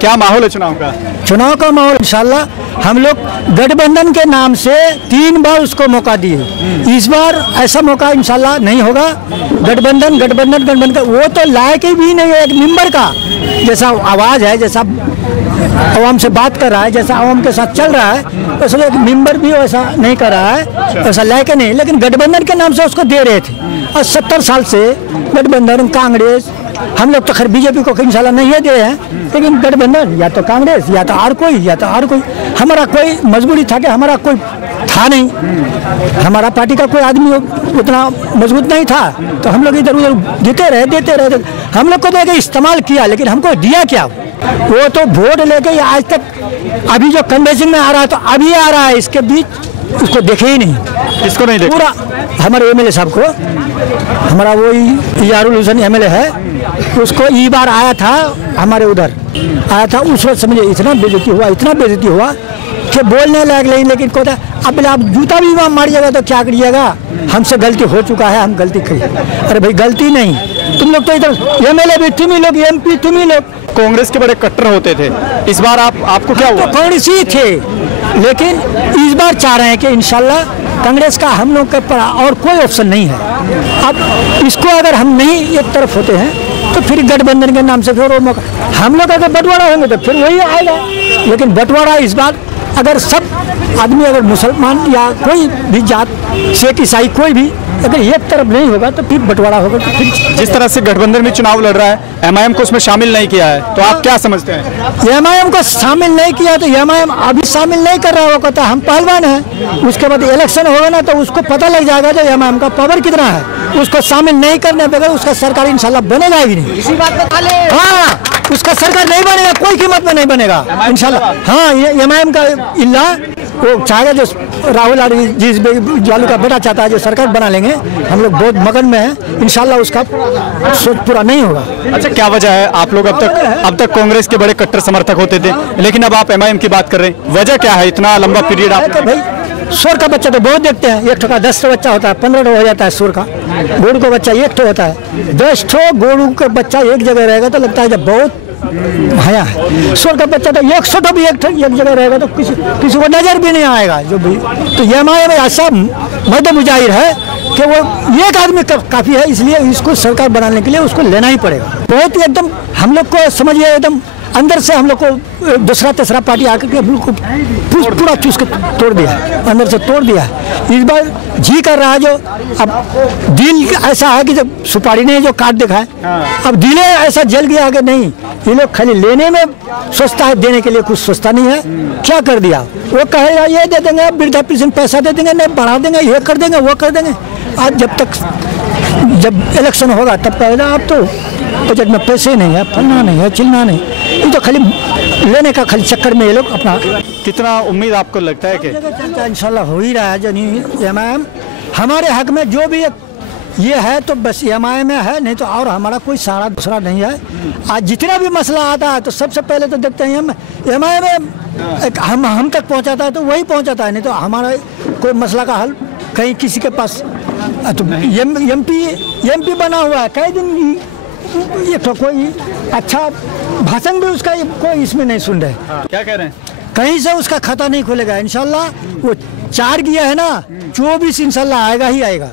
क्या माहौल है चुनाव का? चुनाव का माहौल इंशाल्लाह हम लोग गठबंधन के नाम से 3 बार उसको मौका दिए। इस बार ऐसा मौका इंशाल्लाह नहीं होगा। गठबंधन का वो तो लायक ही भी नहीं है। एक मेंबर का जैसा आवाज़ है, जैसा आवाम से बात कर रहा है, जैसा आवाम के साथ चल रहा है, वैसे एक मेंबर भी वैसा नहीं कर रहा है, वैसा लायक नहीं। लेकिन गठबंधन के नाम से उसको दे रहे थे और 70 साल से गठबंधन कांग्रेस, हम लोग तो खैर बीजेपी को इंशाल्लाह नहीं दे हैं, लेकिन गठबंधन या तो कांग्रेस या तो और कोई हमारा कोई मजबूरी था कि हमारा कोई था नहीं, हमारा पार्टी का कोई आदमी उतना मजबूत नहीं था, तो हम लोग इधर उधर देते रहे। हम लोग को देके इस्तेमाल किया, लेकिन हमको दिया क्या? वो तो वोट लेके आज तक अभी जो कन्वेंशन में आ रहा है तो अभी आ रहा है, इसके बीच उसको देखे ही नहीं। किसको नहीं देखे? पूरा हमारे एमएलए साहब को, हमारा वही यारुल हुसैन एमएलए है, उसको ई बार आया था, हमारे उधर आया था, उस वक्त समझे इतना बेइज्जती हुआ कि बोलने लायक नहीं। लेकिन कहता अब आप जूता भी वहाँ मारिएगा तो क्या करिएगा, हमसे गलती हो चुका है, हम गलती करी। अरे भाई गलती नहीं, तुम लोग तो इधर एमएलए भी तुम ही लोग, एमपी तुम ही लोग। कांग्रेस के बड़े कट्टर होते थे, इस बार आपको क्या हुआ? तो कांग्रेस ही थे, लेकिन इस बार चाह रहे हैं कि इंशाल्लाह कांग्रेस का हम लोग का और कोई ऑप्शन नहीं है। अब इसको अगर हम नहीं एक तरफ होते हैं तो फिर गठबंधन के नाम से फिर वो मौका, हम लोग अगर बंटवारा होंगे तो फिर वही आएगा। लेकिन बंटवारा इस बार अगर सब आदमी, अगर मुसलमान या कोई भी जात, सिख ईसाई कोई भी अगर एक तरफ नहीं होगा तो फिर बंटवारा होगा। तो फिर जिस तरह से गठबंधन में चुनाव लड़ रहा है, एमआईएम को उसमें शामिल नहीं किया है, तो आप क्या समझते हैं? एमआईएम को शामिल नहीं किया तो एमआईएम अभी शामिल नहीं कर रहा है, वो कहता है हम पहलवान हैं। उसके बाद इलेक्शन होगा ना तो उसको पता लग जाएगा जो एमआईएम का पावर कितना है। उसको शामिल नहीं करने बगैर उसका सरकार इंशाल्लाह बनेगा ही नहीं। इसी बात पे हाँ, उसका सरकार नहीं बनेगा, कोई कीमत में नहीं बनेगा इंशाल्लाह। हाँ, ये एमआईएम का इल्ला वो चाहेगा, जो राहुल और जिस लालू का बेटा चाहता है जो सरकार बना लेंगे, हम लोग बहुत मगन में हैं, इंशाल्लाह उसका सोच पूरा नहीं होगा। अच्छा, क्या वजह है? आप लोग अब तक कांग्रेस के बड़े कट्टर समर्थक होते थे, लेकिन अब आप एमआईएम की बात कर रहे हैं, वजह क्या है? इतना लंबा पीरियड आप भाई सुर का बच्चा तो बहुत देखते हैं, 1 ठो का 10 बच्चा होता है, 15 हो जाता है सुर का। गोरू का बच्चा 1 ठो होता है, 10 ठो गोरू का बच्चा एक जगह रहेगा तो लगता है जब बहुत भया है। सुर का बच्चा तो 100 ठो भी एक जगह रहेगा तो किसी को नजर भी नहीं आएगा जो भी। तो ये हमारे ऐसा मध्य मुजाहिर है कि वो एक आदमी काफी है, इसलिए इसको सरकार बनाने के लिए उसको लेना ही पड़ेगा। बहुत ही एकदम हम लोग को समझिए, एकदम अंदर से हम लोग को दूसरा तीसरा पार्टी आकर के हम लोग को पूरा चूस के तोड़ दिया, अंदर से तोड़ दिया। इस बार जी कर रहा है जो, अब दिल ऐसा है कि जब सुपारी ने जो काट देखा है, अब दिल ऐसा जल गया कि नहीं, ये लोग खाली लेने में सोचता है, देने के लिए कुछ सोचता नहीं है। क्या कर दिया? वो कहेगा ये दे देंगे, वृद्धा पेंशन पैसा दे देंगे, नहीं बढ़ा देंगे, ये कर देंगे, वो कर देंगे। आज जब इलेक्शन होगा तब कहेगा आप तो बजट में पैसे नहीं है, फलना नहीं है, चिलना नहीं। ये तो खाली लेने का खाली चक्कर में ये लोग अपना। कितना उम्मीद आपको लगता है कि इंशाल्लाह हो ही रहा है जो नहीं एमआईएम हमारे हक में जो भी ये है तो बस एमआईएम में है, नहीं तो और हमारा कोई सहारा दूसरा नहीं है। आज जितना भी मसला आता है तो सबसे पहले तो देखते हैं एमआईएम हम तक पहुंचाता है तो वही पहुंचाता है, नहीं तो हमारा कोई मसला का हल कहीं किसी के पास तो एमपी बना हुआ है, कई दिन ये तो कोई अच्छा भाषण भी उसका कोई इसमें नहीं सुन रहे। क्या कह रहे हैं? कहीं से उसका खाता नहीं खुलेगा इंशाल्लाह। वो 4 किया है ना, 24 इंशाल्लाह आएगा ही आएगा।